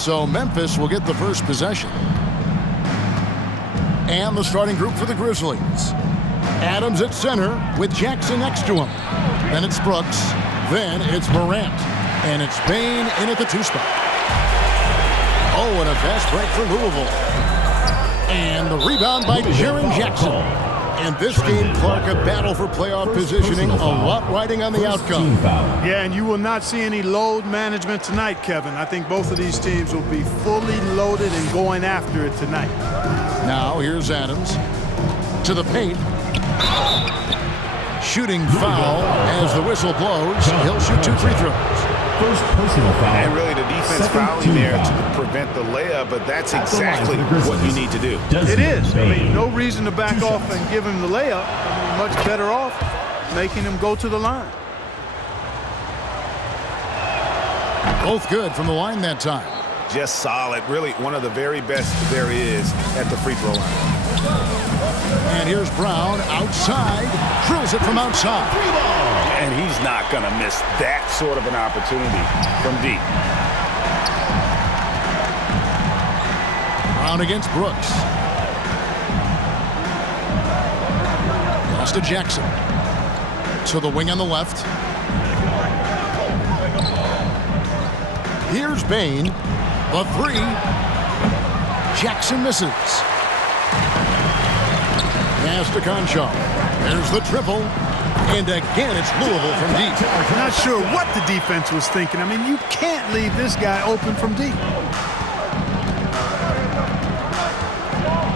So Memphis will get the first possession. And the starting group for the Grizzlies. Adams at center with Jackson next to him. Then it's Brooks. Then it's Morant. And it's Bane in at the 2 spot. Oh, and a fast break for Louisville. And the rebound by Jaren Jackson. And this game, Clark, a battle for playoff positioning, a lot riding on the outcome. Yeah, and you will not see any load management tonight, Kevin. I think both of these teams will be fully loaded and going after it tonight. Now, here's Adams to the paint. Shooting foul as the whistle blows. He'll shoot 2 free throws. First personal foul. And really the defense fouling there to prevent the layup, but that's exactly what you need to do. It is. I mean, no reason to back off and give him the layup. I mean, much better off making him go to the line. Both good from the line that time. Just solid. Really one of the very best there is at the free throw line. And here's Brown outside. Drills it from outside. And he's not going to miss that sort of an opportunity from deep. Brown against Brooks. Pass to Jackson. To the wing on the left. Here's Bane. The 3. Jackson misses. Pass to Concho. There's the triple. And again, it's Louisville from deep. I'm not sure what the defense was thinking. I mean, you can't leave this guy open from deep.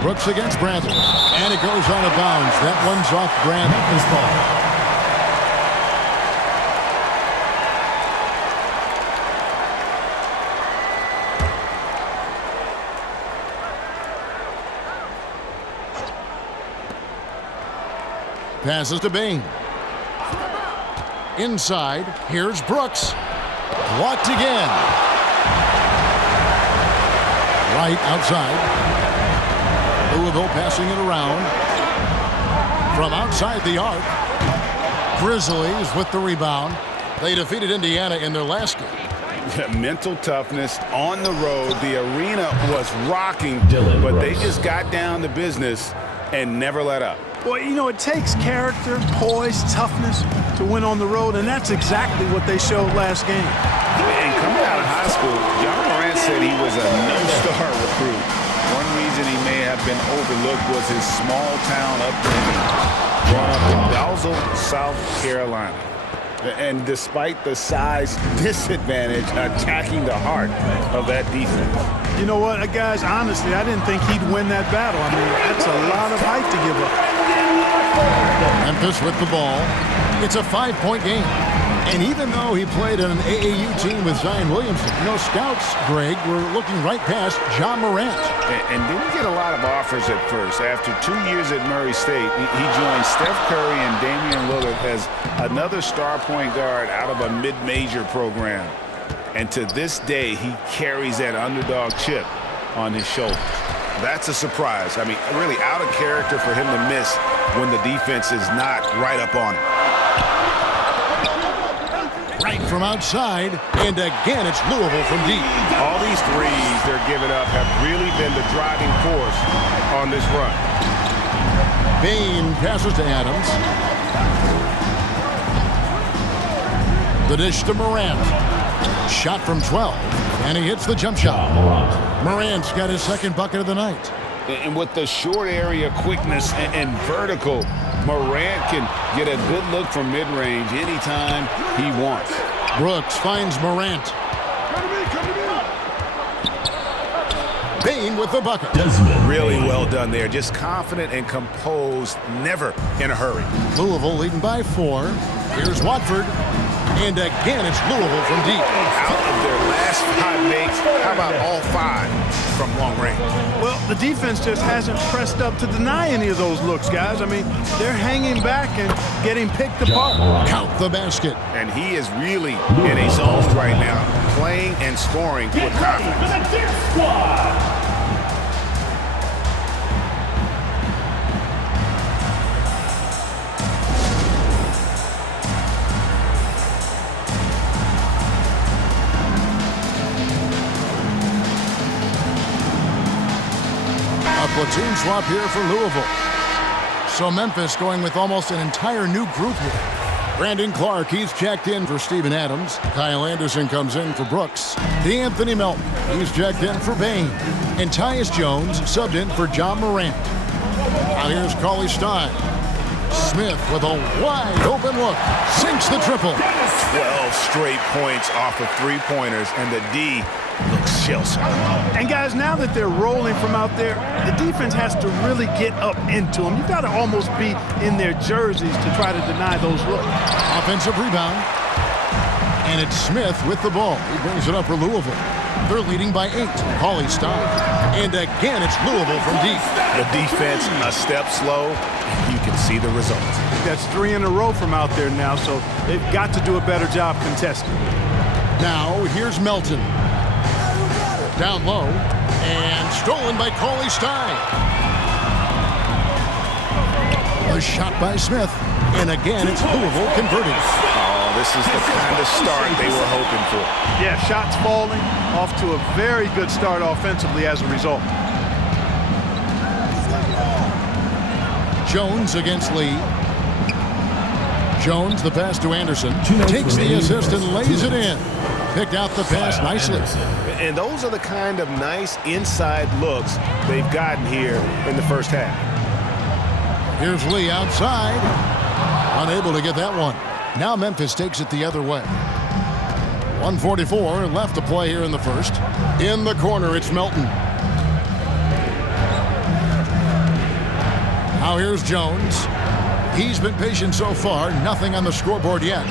Brooks against Bradley. And it goes out of bounds. That one's off Bradley's ball. Passes to Bane. Inside, here's Brooks. Blocked again. Right outside. Louisville passing it around. From outside the arc. Grizzlies with the rebound. They defeated Indiana in their last game. Mental toughness on the road. The arena was rocking, but they just got down to business and never let up. Well, you know, it takes character, poise, toughness to win on the road, and that's exactly what they showed last game. And coming out of high school, John Morant said he was a no-star recruit. One reason he may have been overlooked was his small-town upbringing. Brought up in Dalzell, South Carolina. And despite the size disadvantage, attacking the heart of that defense. You know what, guys, honestly, I didn't think he'd win that battle. I mean, that's a lot of height to give up. Memphis with the ball. It's a 5-point game. And even though he played on an AAU team with Zion Williamson, you know, scouts, Greg, were looking right past John Morant. And didn't get a lot of offers at first. After 2 years at Murray State, he joined Steph Curry and Damian Lillard as another star point guard out of a mid-major program. And to this day, he carries that underdog chip on his shoulders. That's a surprise. I mean, really out of character for him to miss when the defense is not right up on him. Right from outside, and again, it's Louisville from deep. All these threes they're giving up have really been the driving force on this run. Bane passes to Adams. The dish to Morant. Shot from 12, and he hits the jump shot. Morant's got his second bucket of the night. And with the short area quickness and vertical, Morant can get a good look from mid-range anytime he wants. Brooks finds Morant. Bane with the bucket. Really well done there. Just confident and composed, never in a hurry. Louisville leading by 4. Here's Watford. And again, it's Louisville from deep. Out of their last 5 makes, how about all 5 from long range? Well, the defense just hasn't pressed up to deny any of those looks, guys. I mean, they're hanging back and getting picked apart. Count the basket. And he is really in a zone right now, playing and scoring with confidence. Platoon swap here for Louisville. So Memphis going with almost an entire new group here. Brandon Clark, he's checked in for Steven Adams. Kyle Anderson comes in for Brooks. DeAnthony Melton, he's checked in for Bain. And Tyus Jones subbed in for John Morant. Now here's Cauley Stein. Smith with a wide open look. Sinks the triple. 12 straight points off of three-pointers, and the D looks shell-shocked. And guys, now that they're rolling from out there, the defense has to really get up into them. You've got to almost be in their jerseys to try to deny those looks. Offensive rebound. And it's Smith with the ball. He brings it up for Louisville. They're leading by 8. Cauley Stein. And again, it's Louisville from deep. The defense a step slow. You can see the results. That's 3 in a row from out there now, so they've got to do a better job contesting. Now, here's Melton. Down low. And stolen by Cauley Stein. A shot by Smith. And again, it's Louisville converting. Oh, this is the kind of start they were hoping for. Yeah, shots falling, off to a very good start offensively as a result. Jones against Lee. Jones, the pass to Anderson. Takes the assist and lays it in. Picked out the pass nicely. And those are the kind of nice inside looks they've gotten here in the first half. Here's Lee outside. Unable to get that one. Now Memphis takes it the other way. 1:44 left to play here in the first. In the corner, it's Melton. Now here's Jones. He's been patient so far. Nothing on the scoreboard yet.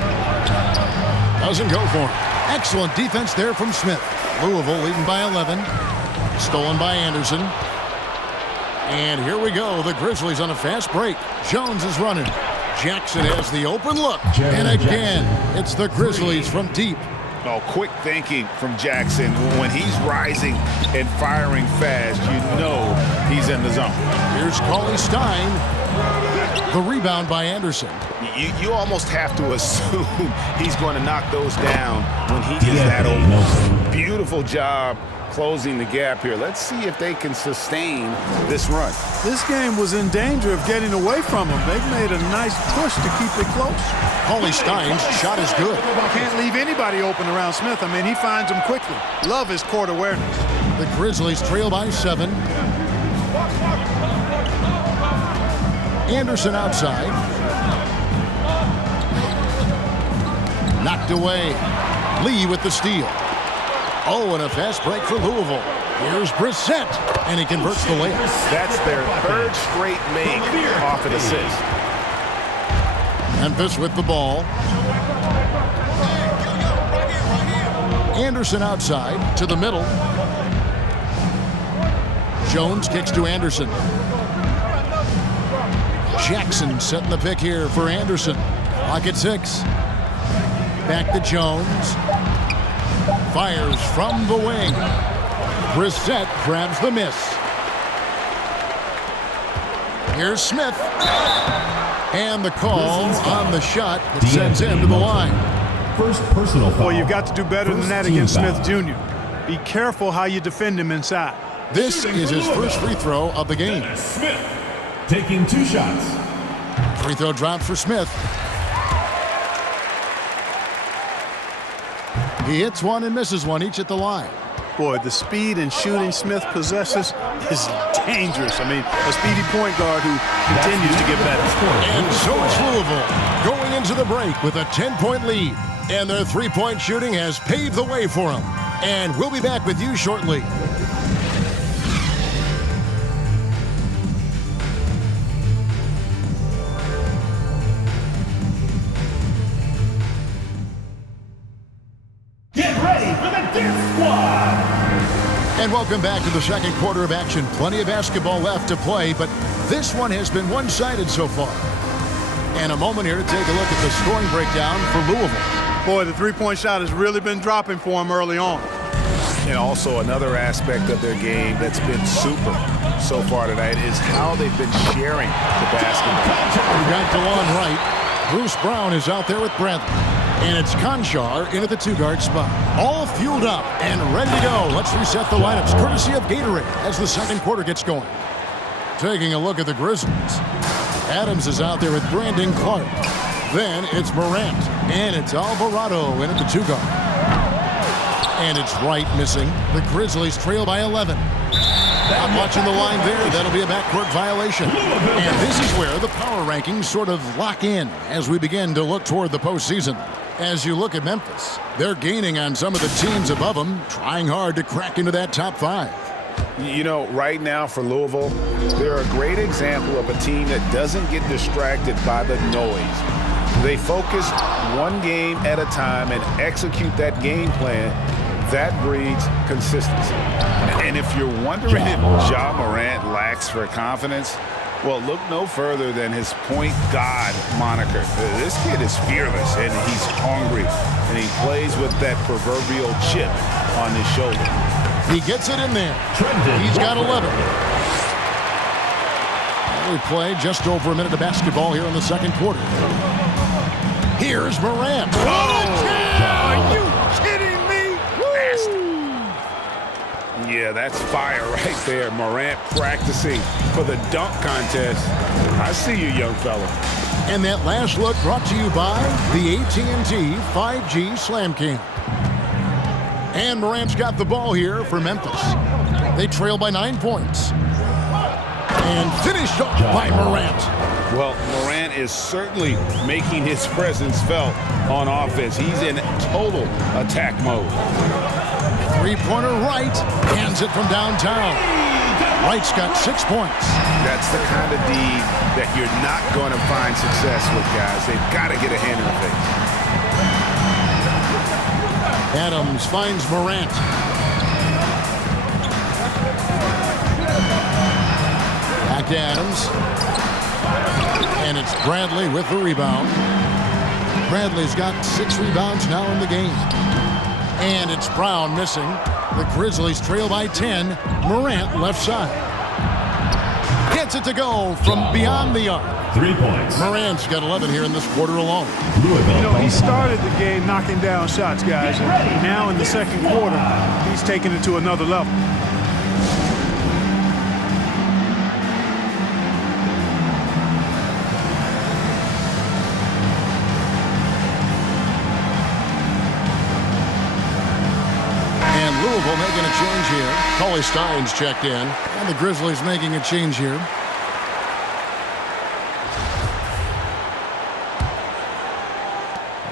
Doesn't go for him. Excellent defense there from Smith. Louisville leading by 11. Stolen by Anderson. And here we go. The Grizzlies on a fast break. Jones is running. Jackson has the open look. And again, it's the Grizzlies from deep. Oh, quick thinking from Jackson. When he's rising and firing fast, you know he's in the zone. Here's Cauley Stein. The rebound by Anderson. You almost have to assume he's going to knock those down when he is that open. Beautiful job closing the gap here. Let's see if they can sustain this run. This game was in danger of getting away from them. They've made a nice push to keep it close. Cauley Stein's shot is good. Can't leave anybody open around Smith. I mean, he finds them quickly. Love his court awareness. The Grizzlies trail by 7. Anderson outside. Knocked away. Lee with the steal. Oh, and a fast break for Louisville. Here's Brissett, and he converts the layup. That's their third straight make off an assist. Memphis with the ball. Anderson outside to the middle. Jones kicks to Anderson. Jackson setting the pick here for Anderson. Clock at 6. Back to Jones. Fires from the wing. Brissett grabs the miss. Here's Smith. And the call on the shot that sends him to the line. First personal foul. Well, you've got to do better than that against Smith Jr. Be careful how you defend him inside. This is his first free throw of the game. Smith taking 2 shots. Free throw dropped for Smith. He hits one and misses one, each at the line. Boy, the speed and shooting Smith possesses is dangerous. I mean, a speedy point guard who continues to get better. And so it's Louisville going into the break with a 10-point lead. And their three-point shooting has paved the way for them. And we'll be back with you shortly. And welcome back to the second quarter of action. Plenty of basketball left to play, but this one has been one-sided so far. And a moment here to take a look at the scoring breakdown for Louisville. Boy, the three-point shot has really been dropping for them early on. And also another aspect of their game that's been super so far tonight is how they've been sharing the basketball. We got DeLon right. Bruce Brown is out there with Bradley. And it's Conchar in at the 2-guard spot. All fueled up and ready to go. Let's reset the lineups courtesy of Gatorade as the second quarter gets going. Taking a look at the Grizzlies. Adams is out there with Brandon Clark. Then it's Morant. And it's Alvarado in at the 2 guard. And it's Wright missing. The Grizzlies trail by 11. I'm watching the line there. That'll be a backcourt violation. And this is where the power rankings sort of lock in as we begin to look toward the postseason. As you look at Memphis, they're gaining on some of the teams above them, trying hard to crack into that top 5. You know, right now for Louisville, they're a great example of a team that doesn't get distracted by the noise. They focus one game at a time and execute that game plan. That breeds consistency. And if you're wondering if Ja Morant lacks for confidence, well, look no further than his point god moniker. This kid is fearless, and he's hungry, and he plays with that proverbial chip on his shoulder. He gets it in there. He's got 11. We play just over a minute of basketball here in the second quarter. Here's Morant. Are you kidding me? Yeah, that's fire right there. Morant practicing for the dunk contest. I see you, young fella. And that last look brought to you by the AT&T 5G Slam Cam. And Morant's got the ball here for Memphis. They trail by 9 points. And finished off by Morant. Well, Morant is certainly making his presence felt on offense. He's in total attack mode. Three-pointer Wright hands it from downtown. Wright's got 6 points. That's the kind of deed that you're not going to find success with, guys. They've got to get a hand in the face. Adams finds Morant. Back to Adams. And it's Bradley with the rebound. Bradley's got 6 rebounds now in the game. And it's Brown missing. The Grizzlies trail by 10. Morant left side. Gets it to go from beyond the arc. 3 points. Morant's got 11 here in this quarter alone. Louisville. You know, he started the game knocking down shots, guys. And now in the second quarter, he's taking it to another level. And Louisville making a change here. Cauley Stein's checked in. And the Grizzlies making a change here.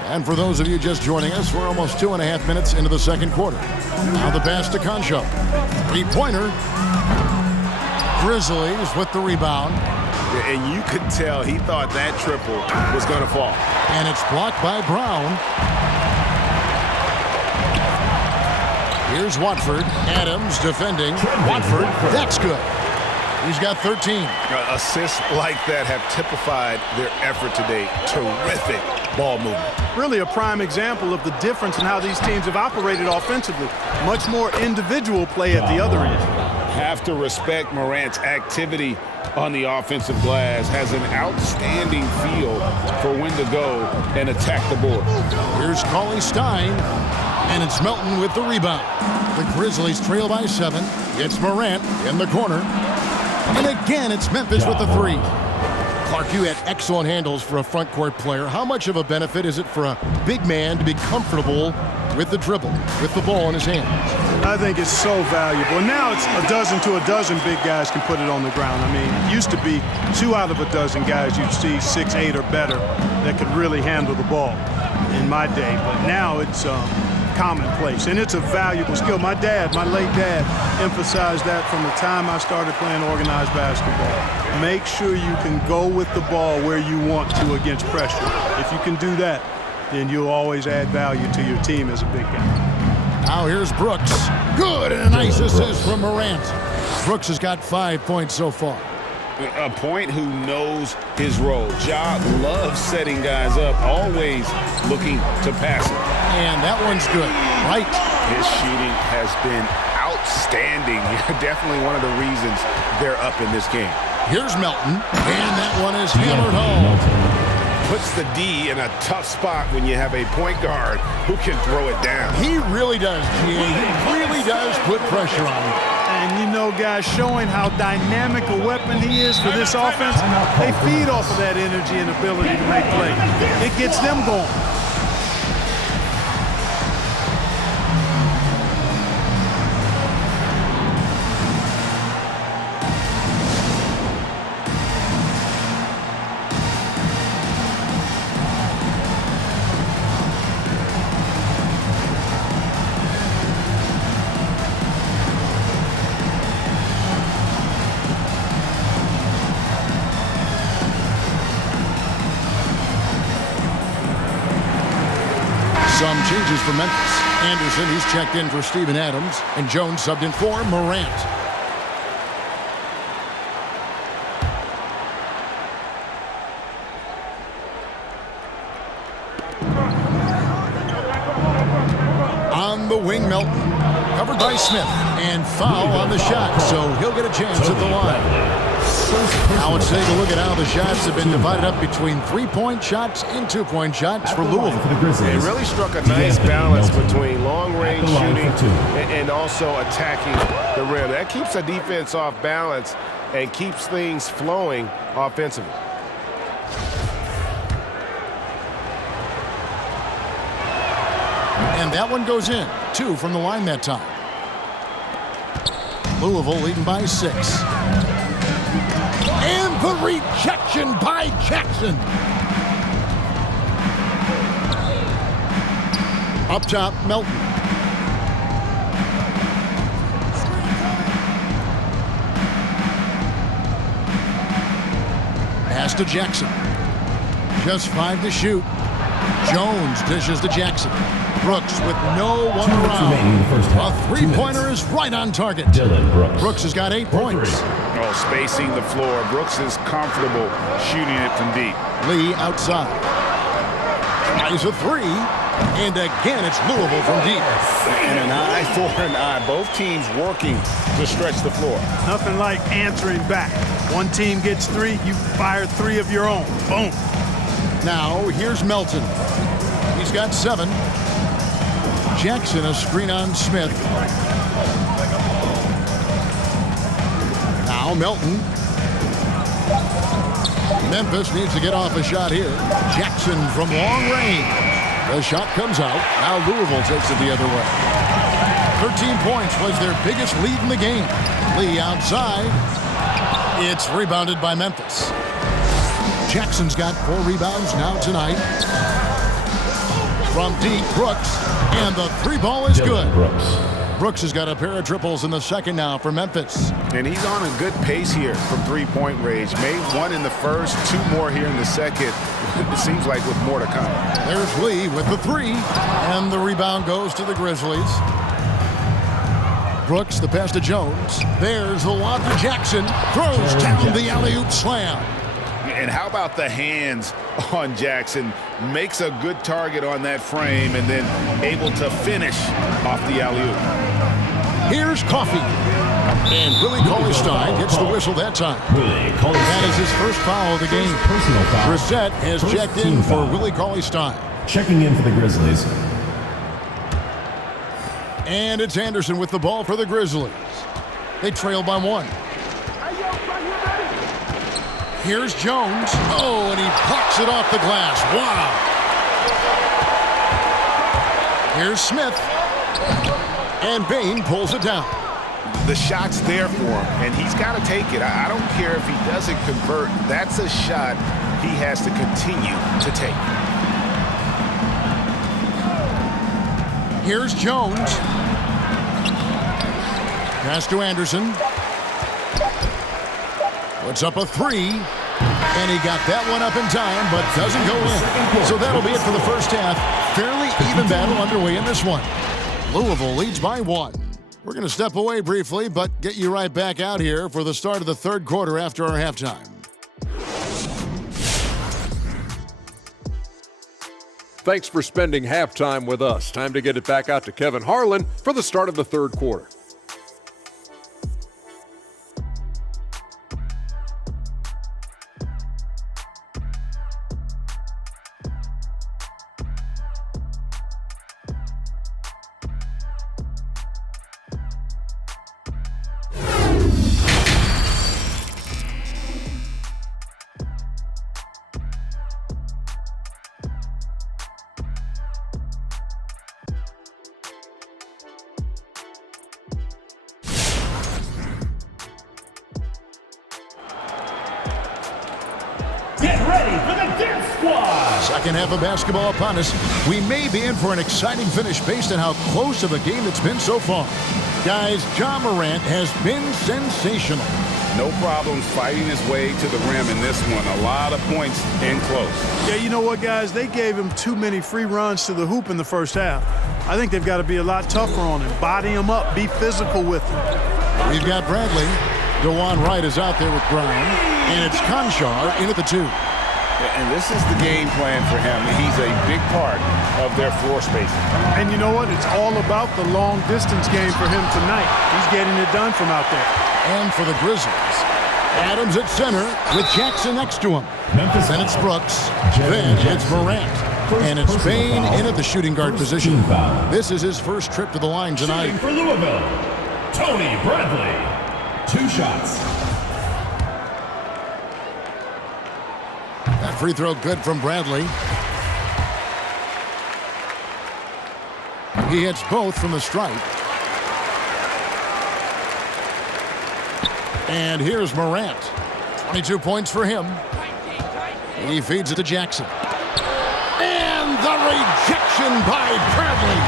And for those of you just joining us, we're almost 2.5 minutes into the second quarter. Now the pass to Concho. Three-pointer. Grizzlies with the rebound. And you could tell he thought that triple was going to fall. And it's blocked by Brown. Here's Watford. Adams defending. Watford, that's good. He's got 13. Assists like that have typified their effort today. Terrific ball movement. Really a prime example of the difference in how these teams have operated offensively. Much more individual play at the other end. Have to respect Morant's activity on the offensive glass. Has an outstanding feel for when to go and attack the board. Here's Cauley Stein, and it's Melton with the rebound. The Grizzlies trail by 7. It's Morant in the corner. And again, it's Memphis with the 3. Clark, you had excellent handles for a front court player. How much of a benefit is it for a big man to be comfortable with the dribble, with the ball in his hand? I think it's so valuable. Now it's a dozen to a dozen big guys can put it on the ground. I mean, it used to be 2 out of a dozen guys you'd see 6, 8 or better that could really handle the ball in my day. But now it's commonplace, and it's a valuable skill. My dad, my late dad, emphasized that from the time I started playing organized basketball. Make sure you can go with the ball where you want to against pressure. If you can do that, then you'll always add value to your team as a big guy. Now here's Brooks. Good, and a nice assist from Morant. Brooks has got 5 points so far. A point who knows his role. Ja loves setting guys up, always looking to pass it. And that one's good. Right. His shooting has been outstanding. Definitely one of the reasons they're up in this game. Here's Melton, and that one is hammered home. Puts the D in a tough spot when you have a point guard who can throw it down. He really does, G.A. He really does put pressure on him. And you know, guys, showing how dynamic a weapon he is for this offense, they feed off of that energy and ability to make plays. It gets them going. Some changes for Memphis. Anderson, he's checked in for Steven Adams, and Jones subbed in for Morant. On the wing, Melton. Covered by Smith, and foul on the shot, so he'll get a chance at the line. Now let's take a look at how the shots have been divided up between three-point shots and two-point shots for Louisville. They really struck a nice balance between long-range shooting and also attacking the rim. That keeps the defense off balance and keeps things flowing offensively. And that one goes in. 2 from the line that time. Louisville leading by 6. And the rejection by Jackson. Up top, Melton. Pass to Jackson. Just 5 to shoot. Jones dishes to Jackson. Brooks with no one around. A three-pointer is right on target. Brooks has got 8 points. Oh, spacing the floor. Brooks is comfortable shooting it from deep. Lee outside. Tries a 3. And again, it's Louisville from deep. And an eye for an eye. Both teams working to stretch the floor. Nothing like answering back. One team gets 3, you fire 3 of your own. Boom. Now, here's Melton. He's got 7. Jackson, a screen on Smith. Now Melton. Memphis needs to get off a shot here. Jackson from long range. The shot comes out. Now Louisville takes it the other way. 13 points was their biggest lead in the game. Lee outside. It's rebounded by Memphis. Jackson's got 4 rebounds now tonight. From deep, Brooks. And the 3 ball is good. Brooks has got a pair of triples in the second now for Memphis. And he's on a good pace here from three-point range. Made 1 in the first, 2 more here in the second. It seems like with more to come. There's Lee with the 3. And the rebound goes to the Grizzlies. Brooks, the pass to Jones. There's the lob to Jackson. Throws down the alley-oop slam. And how about the hands on Jackson? Makes a good target on that frame and then able to finish off the alley-oop. Here's Coffey. And Willie Cauley-Stein gets the whistle that time. That is his first foul of the game. Brissett has checked in for Willie Cauley-Stein. Checking in for the Grizzlies. And it's Anderson with the ball for the Grizzlies. They trail by 1. Here's Jones. Oh, and he blocks it off the glass. Wow. Here's Smith. And Bain pulls it down. The shot's there for him, and he's got to take it. I don't care if he doesn't convert. That's a shot he has to continue to take. Here's Jones. Pass to Anderson. Puts up a 3, and he got that one up in time, but doesn't go in. So that'll be it for the first half. Fairly even battle underway in this one. Louisville leads by 1. We're going to step away briefly, but get you right back out here for the start of the third quarter after our halftime. Thanks for spending halftime with us. Time to get it back out to Kevin Harlan for the start of the third quarter. Second half of basketball upon us. We may be in for an exciting finish based on how close of a game it's been so far. Guys, Ja Morant has been sensational. No problems fighting his way to the rim in this one. A lot of points in close. Yeah, you know what, guys? They gave him too many free runs to the hoop in the first half. I think they've got to be a lot tougher on him. Body him up. Be physical with him. We've got Bradley. DeJuan Wright is out there with Brown. And it's Conchar in at the 2. And this is the game plan for him. He's a big part of their floor spacing. And you know what? It's all about the long-distance game for him tonight. He's getting it done from out there. And for the Grizzlies, Adams at center with Jackson next to him. Memphis. Then it's Brooks. Then it's Morant. And it's Bain in at the shooting guard position. This is his first trip to the line tonight. Shooting for Louisville, Tony Bradley. 2 shots. That free throw good from Bradley. He hits both from the stripe. And here's Morant. 22 points for him. He feeds it to Jackson. And the rejection by Bradley.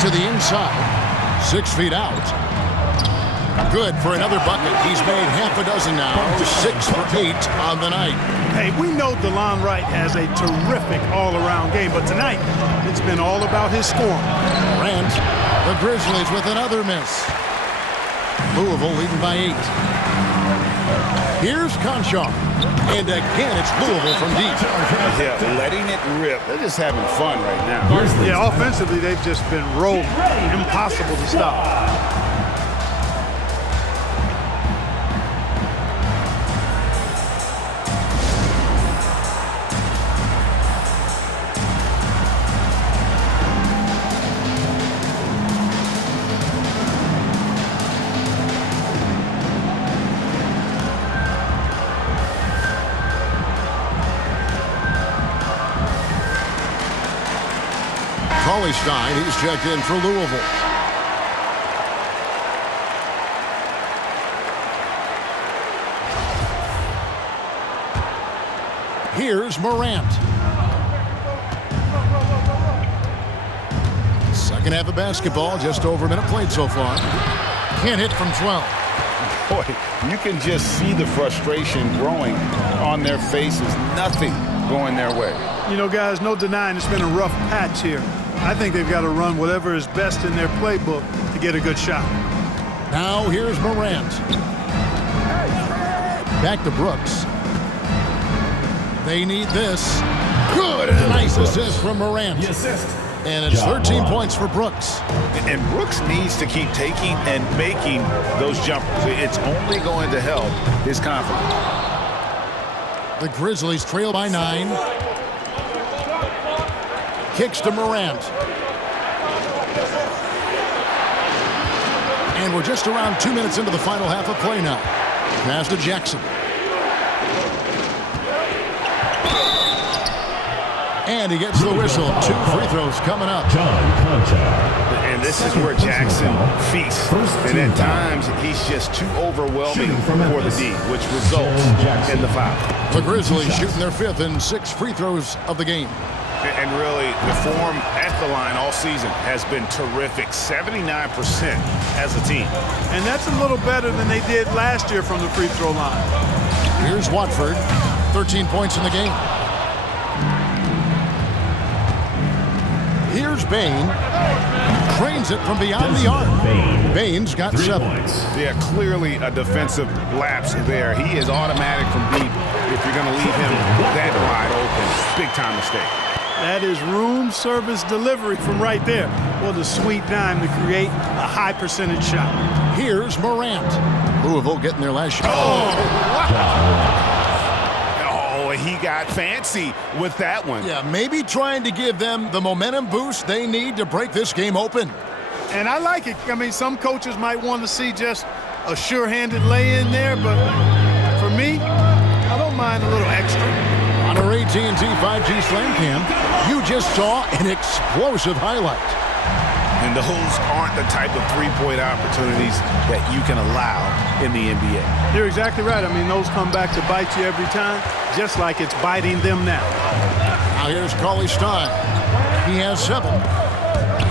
To the inside. 6 feet out. Good for another bucket. He's made half a dozen now. 6 for 8 on the night. Hey, we know DeLon Wright has a terrific all-around game, but tonight it's been all about his scoring. Morant, the Grizzlies with another miss. Louisville leading by 8. Here's Conchar. And again, it's Louisville from deep. Yeah, letting it rip. They're just having fun right now. Yeah, offensively, they've just been rolling. Impossible to stop. Stein, he's checked in for Louisville. Here's Morant. Second half of basketball, just over a minute played so far. Can't hit from 12. Boy, you can just see the frustration growing on their faces. Nothing going their way. You know, guys, no denying it's been a rough patch here. I think they've got to run whatever is best in their playbook to get a good shot. Now here's Morant. Back to Brooks. They need this. Good. And a nice assist from Morant. The assist. And it's 13 points for Brooks. And Brooks needs to keep taking and making those jumpers. It's only going to help his confidence. The Grizzlies trail by 9. Kicks to Morant. And we're just around 2 minutes into the final half of play now. Pass to Jackson. And he gets the whistle. 2 free throws coming up. And this is where Jackson feasts. And at times, he's just too overwhelming for the D, which results in the foul. The Grizzlies shooting their 5th and 6 free throws of the game. And really, the form at the line all season has been terrific. 79% as a team. And that's a little better than they did last year from the free throw line. Here's Watford. 13 points in the game. Here's Bain. Trains it from beyond the arc. Bain's got 7. Yeah, clearly a defensive lapse there. He is automatic from deep if you're going to leave him that wide open. Big time mistake. That is room service delivery from right there. What a sweet dime to create a high percentage shot. Here's Morant. Louisville getting their last shot. Oh, he got fancy with that one. Yeah, maybe trying to give them the momentum boost they need to break this game open. And I like it. I mean, some coaches might want to see just a sure-handed lay-in there, but for me, I don't mind a little extra. On our AT&T 5G Slam Cam, you just saw an explosive highlight. And those aren't the type of three-point opportunities that you can allow in the NBA. You're exactly right. I mean, those come back to bite you every time, just like it's biting them now. Now here's Cauley-Stein. He has 7.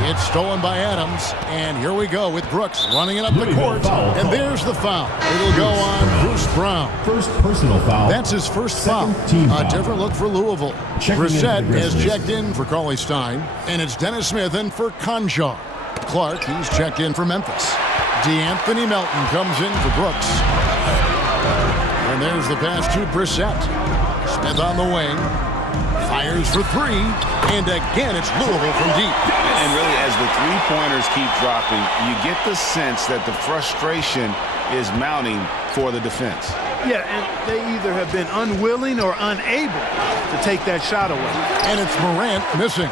It's stolen by Adams, and here we go with Brooks running it up the court, and there's the foul. It'll go on Bruce Brown. First personal foul. That's his first foul. Team foul. A different look for Louisville. Brissett has checked in for Cauley-Stein, and it's Dennis Smith in for Conjar. Clark, he's checked in for Memphis. D'Anthony Melton comes in for Brooks. And there's the pass to Brissett. Smith on the wing. Fires for 3, and again it's Louisville from deep. And really, as the three-pointers keep dropping, you get the sense that the frustration is mounting for the defense. Yeah, and they either have been unwilling or unable to take that shot away. And it's Morant missing.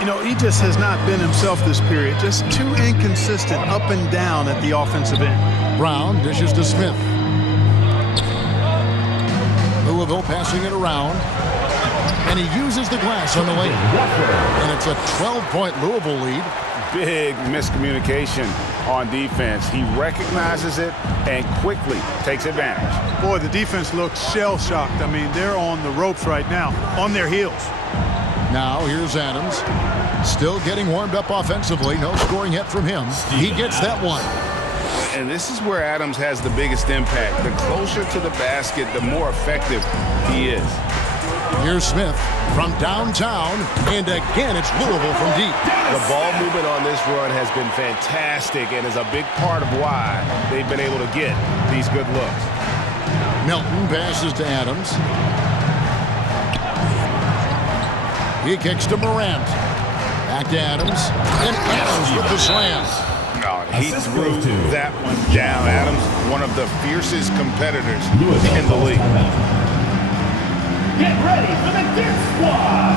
You know, he just has not been himself this period. Just too inconsistent up and down at the offensive end. Brown dishes to Smith. Louisville passing it around. And he uses the glass on the lane. And it's a 12-point Louisville lead. Big miscommunication on defense. He recognizes it and quickly takes advantage. Boy, the defense looks shell-shocked. I mean, they're on the ropes right now, on their heels. Now here's Adams. Still getting warmed up offensively. No scoring yet from him. He gets that one. And this is where Adams has the biggest impact. The closer to the basket, the more effective he is. Here's Smith from downtown, and again it's Louisville from deep. The ball movement on this run has been fantastic and is a big part of why they've been able to get these good looks. Melton passes to Adams. He kicks to Morant. Back to Adams, and Adams with the slam. He threw that one down. Adams, one of the fiercest competitors in the league. Get ready for the Dirt Squad!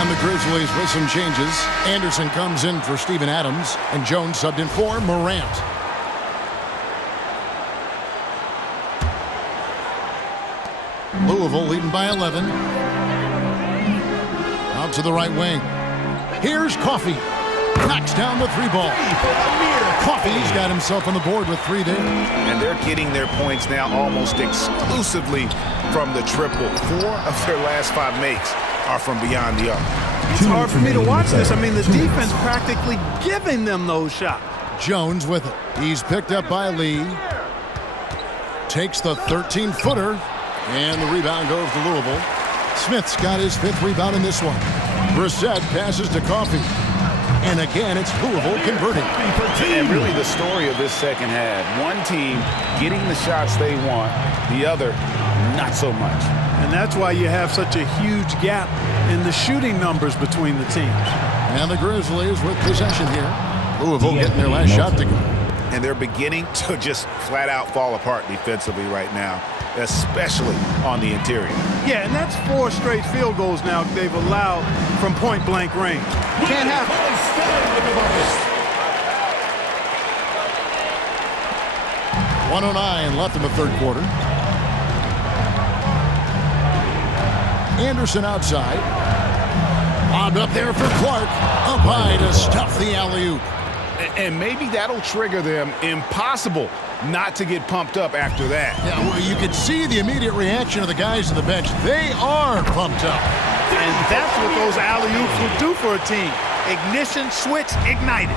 And the Grizzlies with some changes. Anderson comes in for Steven Adams, and Jones subbed in for Morant. Louisville leading by 11. Out to the right wing. Here's Coffey. Knocks down the 3 ball. Coffey's got himself on the board with 3 there. And they're getting their points now almost exclusively from the triple. 4 of their last 5 makes are from beyond the arc. It's hard for me to watch this. I mean, the defense practically giving them those shots. Jones with it. He's picked up by Lee. Takes the 13-footer. And the rebound goes to Louisville. Smith's got his 5th rebound in this one. Brissett passes to Coffey. And again, it's Louisville converting. And really the story of this second half. One team getting the shots they want, the other not so much. And that's why you have such a huge gap in the shooting numbers between the teams. And the Grizzlies with possession here. Louisville getting their last shot to go. And they're beginning to just flat out fall apart defensively right now, especially on the interior. Yeah, and that's 4 straight field goals now they've allowed from point-blank range. Can't happen. 1:09 left in the 3rd quarter. Anderson outside. Lobbed up there for Clark. Up high to stuff the alley-oop. And maybe that'll trigger them. Impossible not to get pumped up after that. Yeah, well, you could see the immediate reaction of the guys on the bench. They are pumped up. And that's what those alley-oops will do for a team. Ignition, switch, ignited.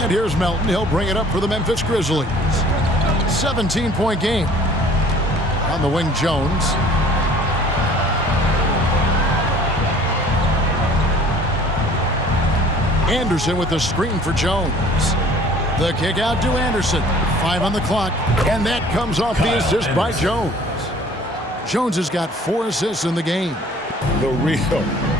And here's Melton. He'll bring it up for the Memphis Grizzlies. 17-point game. On the wing, Jones. Anderson with the screen for Jones. The kick out to Anderson. 5 on the clock. And that comes off the assist by Jones. Jones has got 4 assists in the game. The real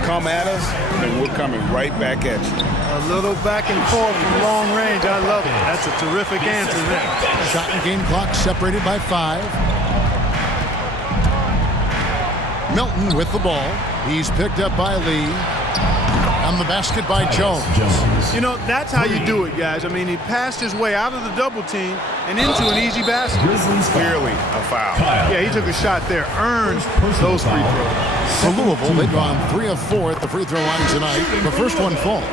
come at us, and we're coming right back at you. A little back and forth from long range. I love it. That's a terrific answer there. Shot and game clock separated by 5. Melton with the ball. He's picked up by Lee. On the basket by Jones. You know, that's how you do it, guys. I mean, he passed his way out of the double team, and into an easy basket. Clearly a foul. Yeah, he took a shot there, earned those free throws. For Louisville, they've gone 3 of 4 at the free throw line tonight. The first one falls.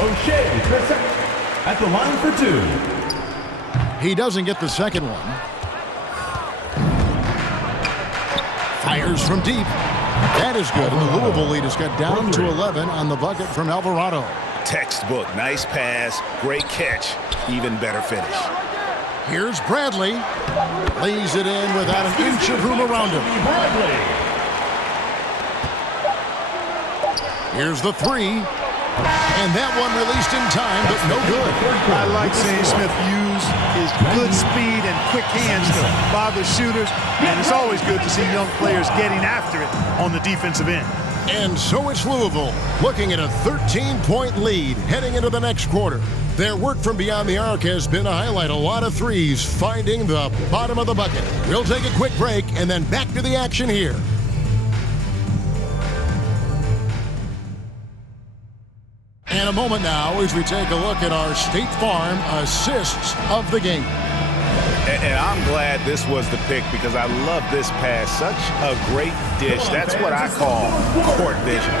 O'Shea at the line for 2. He doesn't get the second one. Fires from deep. That is good, and the Louisville lead has got down to 11 on the bucket from Alvarado. Textbook. Nice pass. Great catch. Even better finish. Here's Bradley. Lays it in without an inch of room around him. Here's the three. And that one released in time, but no good. I like seeing Smith use his good speed and quick hands to bother shooters, and it's always good to see young players getting after it on the defensive end. And so it's Louisville looking at a 13-point lead heading into the next quarter. Their work from beyond the arc has been to highlight a lot of threes, finding the bottom of the bucket. We'll take a quick break and then back to the action here. And a moment now as we take a look at our State Farm assists of the game. And I'm glad this was the pick because I love this pass. Such a great dish. That's what I call court vision.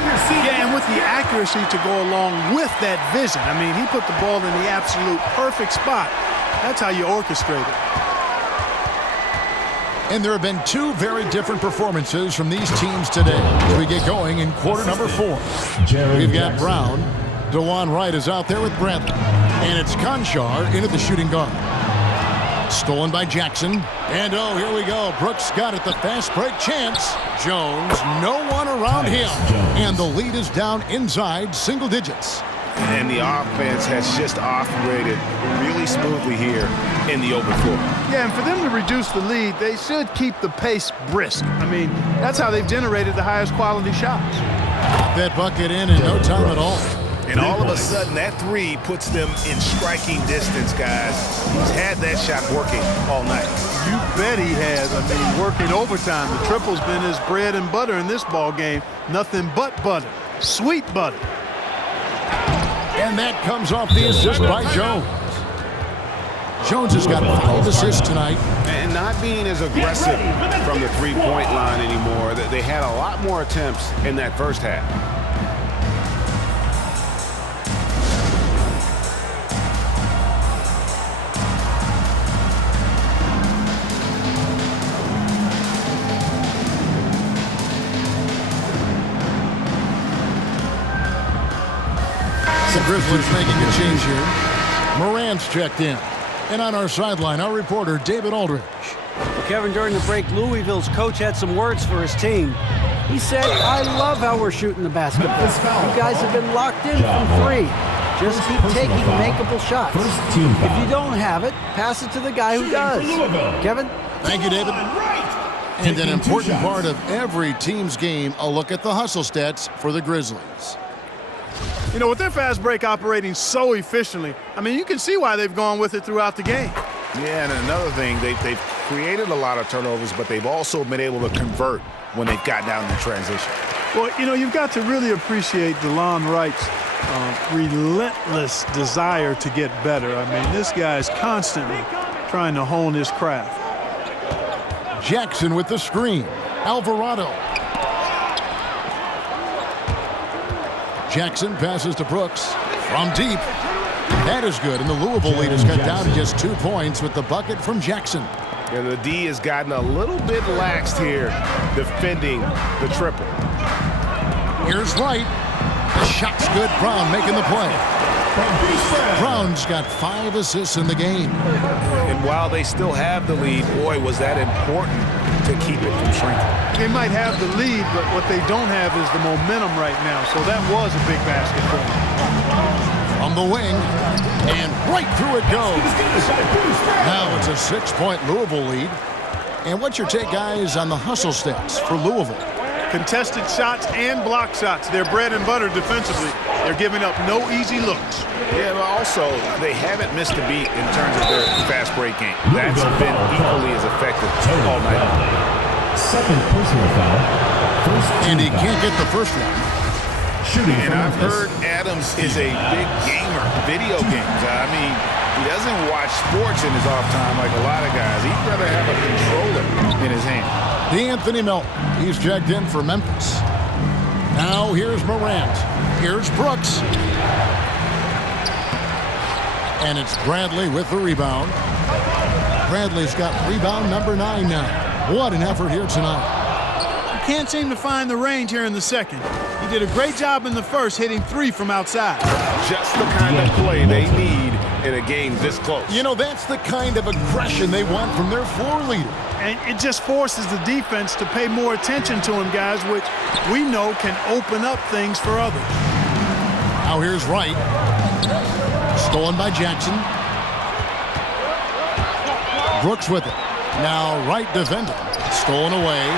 Yeah, and with the accuracy to go along with that vision. I mean, he put the ball in the absolute perfect spot. That's how you orchestrate it. And there have been two very different performances from these teams today as we get going in quarter number 4. We've got Brown. DeJuan Wright is out there with Bradley. And it's Conchar in at the shooting guard. Stolen by Jackson. And oh, here we go. Brooks got it. The fast break chance. Jones, no one around him. And the lead is down inside single digits. And the offense has just operated really smoothly here in the open floor. Yeah, and for them to reduce the lead, they should keep the pace brisk. I mean, that's how they've generated the highest quality shots. That bucket in no time at all. And all of a sudden, that three puts them in striking distance, guys. He's had that shot working all night. You bet he has. I mean, working overtime. The triple's been his bread and butter in this ball game. Nothing but butter. Sweet butter. And that comes off the assist by Jones. Jones has got 5 assists tonight. And not being as aggressive from the three-point line anymore. They had a lot more attempts in that first half. The Grizzlies making a change here. Morant's checked in. And on our sideline, our reporter, David Aldridge. Well, Kevin, during the break, Louisville's coach had some words for his team. He said, I love how we're shooting the basketball. You guys have been locked in from 3. Just keep taking makeable shots. If you don't have it, pass it to the guy who does. Kevin? Thank you, David. And an important part of every team's game, a look at the hustle stats for the Grizzlies. You know, with their fast break operating so efficiently, I mean, you can see why they've gone with it throughout the game. Yeah, and another thing, they've created a lot of turnovers, but they've also been able to convert when they've gotten down in the transition. Well, you know, you've got to really appreciate DeJuan Wright's relentless desire to get better. I mean, this guy's constantly trying to hone his craft. Jackson with the screen. Alvarado. Jackson passes to Brooks from deep. That is good, and the Louisville lead has cut down to just 2 points with the bucket from Jackson. And the D has gotten a little bit laxed here defending the triple. Here's Wright. The shot's good. Brown making the play. Brown's got 5 assists in the game. And while they still have the lead, boy, was that important to keep it from shrinking. They might have the lead, but what they don't have is the momentum right now. So that was a big basket for them. From the wing, and right through it goes. Now it's a 6-point Louisville lead. And what's your take, guys, on the hustle stats for Louisville? Contested shots and block shots. They're bread and butter defensively. They're giving up no easy looks. Yeah, but also, they haven't missed a beat in terms of their fast break game. That's been equally as effective all night. Second personal foul. And he can't get the first one. Shooting And for I've Memphis. heard Adams is a big gamer, video games. I mean, he doesn't watch sports in his off time like a lot of guys. He'd rather have a controller in his hand. D'Anthony Melton, he's checked in for Memphis. Now here's Morant. Here's Brooks. And it's Bradley with the rebound. Bradley's got rebound number 9 now. What an effort here tonight. Can't seem to find the range here in the second. He did a great job in the first, hitting 3 from outside. Just the kind of play they need in a game this close. You know, that's the kind of aggression they want from their floor leader. And it just forces the defense to pay more attention to him, guys, which we know can open up things for others. Now here's Wright. Stolen by Jackson. Brooks with it. Now Wright defending. Stolen away.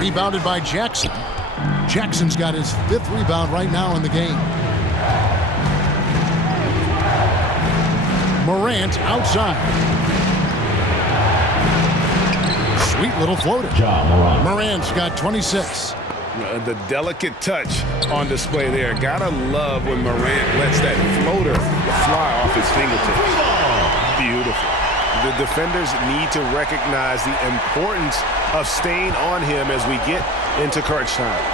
Rebounded by Jackson. Jackson's got his 5th rebound right now in the game. Morant outside. Sweet little floater. Morant's got 26. The delicate touch on display there. Gotta love when Morant lets that floater fly off his fingertips. Beautiful. The defenders need to recognize the importance of staying on him as we get into crunch time.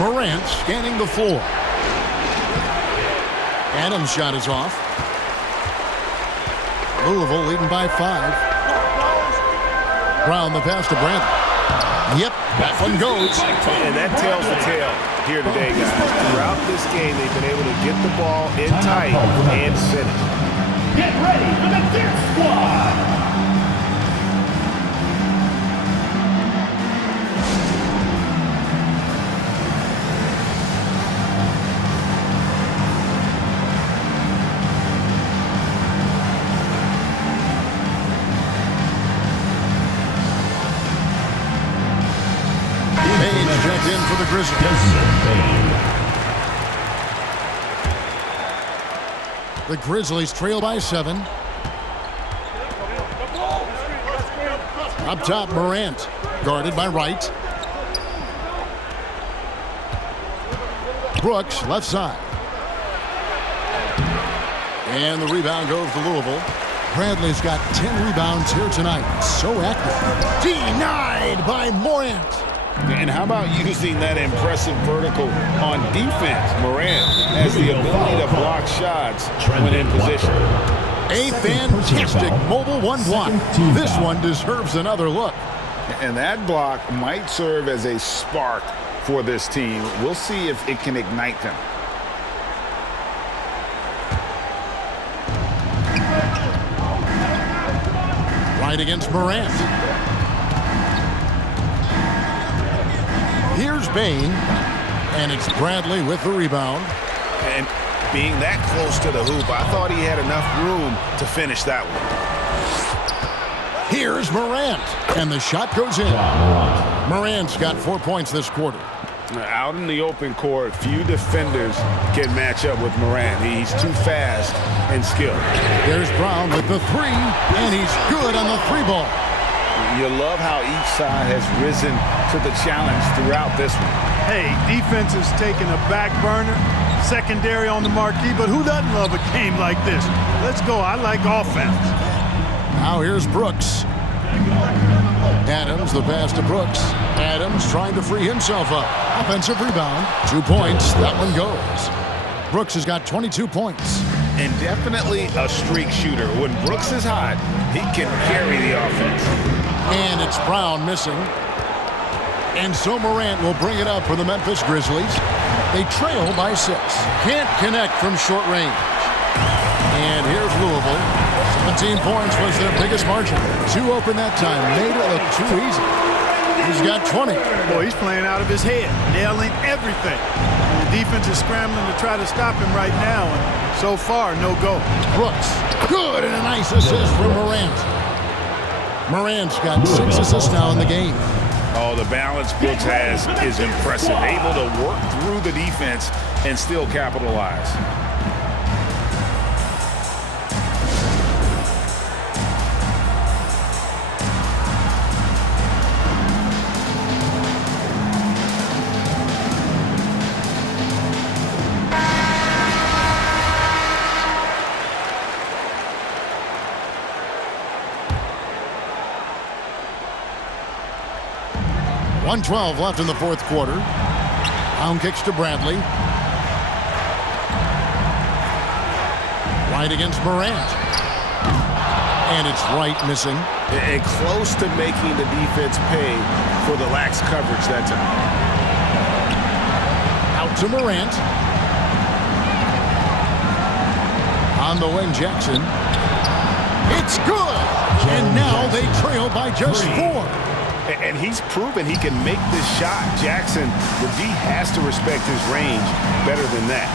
Morant scanning the floor. Adams' shot is off. Louisville leading by 5. Brown the pass to Bradley. Yep, that one goes. And that tells the tale here today, guys. Throughout this game, they've been able to get the ball in tight and finish. Get ready for the Dirt Squad. Checked in for the Grizzlies. The Grizzlies trail by 7. Up top, Morant, guarded by Wright. Brooks, left side. And the rebound goes to Louisville. Bradley's got 10 rebounds here tonight. So active. Denied by Morant. And how about using that impressive vertical on defense? Morant has the ability to block shots when in position. A fantastic mobile 1 block. This one deserves another look. And that block might serve as a spark for this team. We'll see if it can ignite them. Right against Morant. Here's Bain, and it's Bradley with the rebound. And being that close to the hoop, I thought he had enough room to finish that one. Here's Morant, and the shot goes in. Morant's got 4 points this quarter. Out in the open court, few defenders can match up with Morant. He's too fast and skilled. There's Brown with the 3, and he's good on the 3 ball. You love how each side has risen to the challenge throughout this one. Hey, defense is taking a back burner, secondary on the marquee, but who doesn't love a game like this? Let's go. I like offense. Now here's Brooks. Adams, the pass to Brooks. Adams trying to free himself up. Offensive rebound. 2 points. That one goes. Brooks has got 22 points. And definitely a streak shooter. When Brooks is hot, he can carry the offense. And it's Brown missing. And so Morant will bring it up for the Memphis Grizzlies. They trail by 6. Can't connect from short range. And here's Louisville. 17 points was their biggest margin. 2 open that time. Made it look too easy. He's got 20. Boy, he's playing out of his head, nailing everything. And the defense is scrambling to try to stop him right now, and so far, no go. Brooks, good, and a nice assist from Morant. Morant's got 6 assists now in the game. Oh, the balance Brooks has is impressive. Able to work through the defense and still capitalize. 1:12 left in the fourth quarter. Pound kicks to Bradley. Right against Morant. And it's Wright missing. And close to making the defense pay for the lax coverage that time. Out to Morant. On the wing, Jackson. It's good! And now they trail by just 4. And he's proven he can make this shot. Jackson, the D has to respect his range better than that.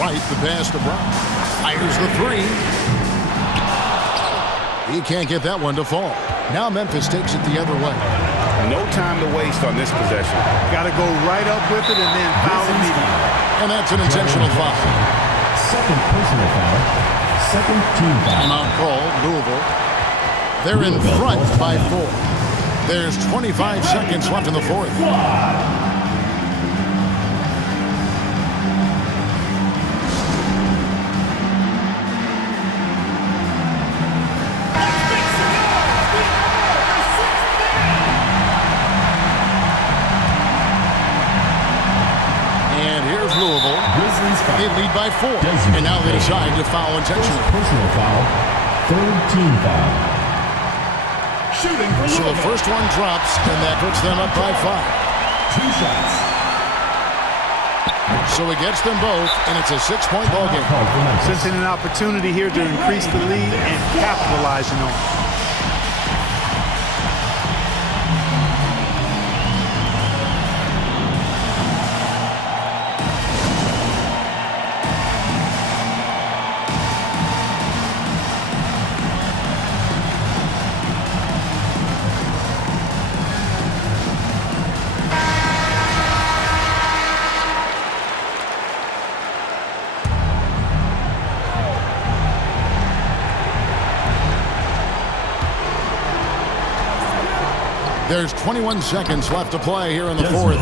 Right, the pass to Brown. Fires the 3. He can't get that one to fall. Now Memphis takes it the other way. No time to waste on this possession. Got to go right up with it and then foul immediately. And that's an intentional foul. Second personal foul. Second team foul. Timeout call, Louisville. They're in front by 4. There's 25 seconds left in the fourth. And here's Louisville. Grizzlies foul. They lead by 4. And now they decide to foul intentionally. Personal foul. Third team foul. Shooting for So the Louisville. first one drops, and that puts them up by 5. 2 shots. So it gets them both, and it's a 6-point ball game. Called for Memphis. Sensing an opportunity here to increase the lead and capitalizing on it. There's 21 seconds left to play here in the fourth.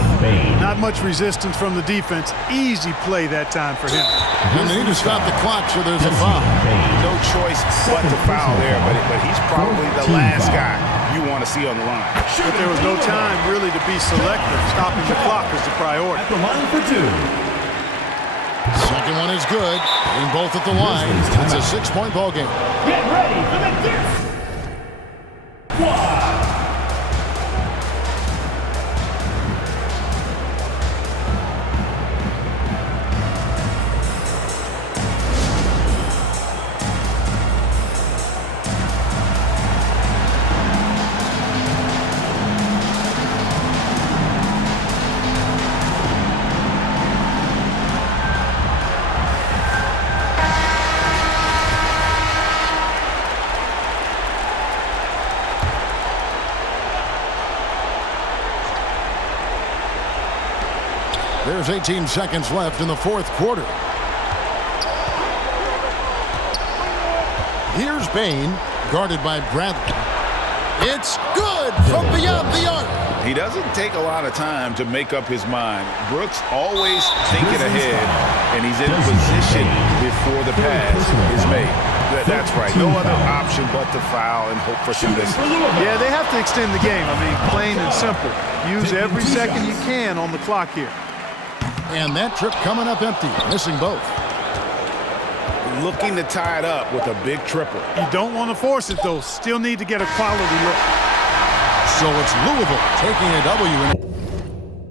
Not much resistance from the defense. Easy play that time for him. And they need to stop the clock, so there's a foul. No choice but to foul there, but he's probably the last guy you want to see on the line. But there was no time really to be selective. Stopping the clock was the priority. At the line for 2. Second one is good. Being both at the line. It's a 6-point ball game. Get ready for the disc. 1. There's 18 seconds left in the fourth quarter. Here's Bain, guarded by Bradley. It's good from beyond the arc. He doesn't take a lot of time to make up his mind. Brooks always thinking ahead, and he's in position before the pass is made. That's right. No other option but to foul and hope for some distance. Yeah, they have to extend the game. I mean, plain and simple. Use every second you can on the clock here. And that trip coming up empty, missing both. Looking to tie it up with a big triple. You don't want to force it, though. Still need to get a quality look. So it's Louisville taking a W in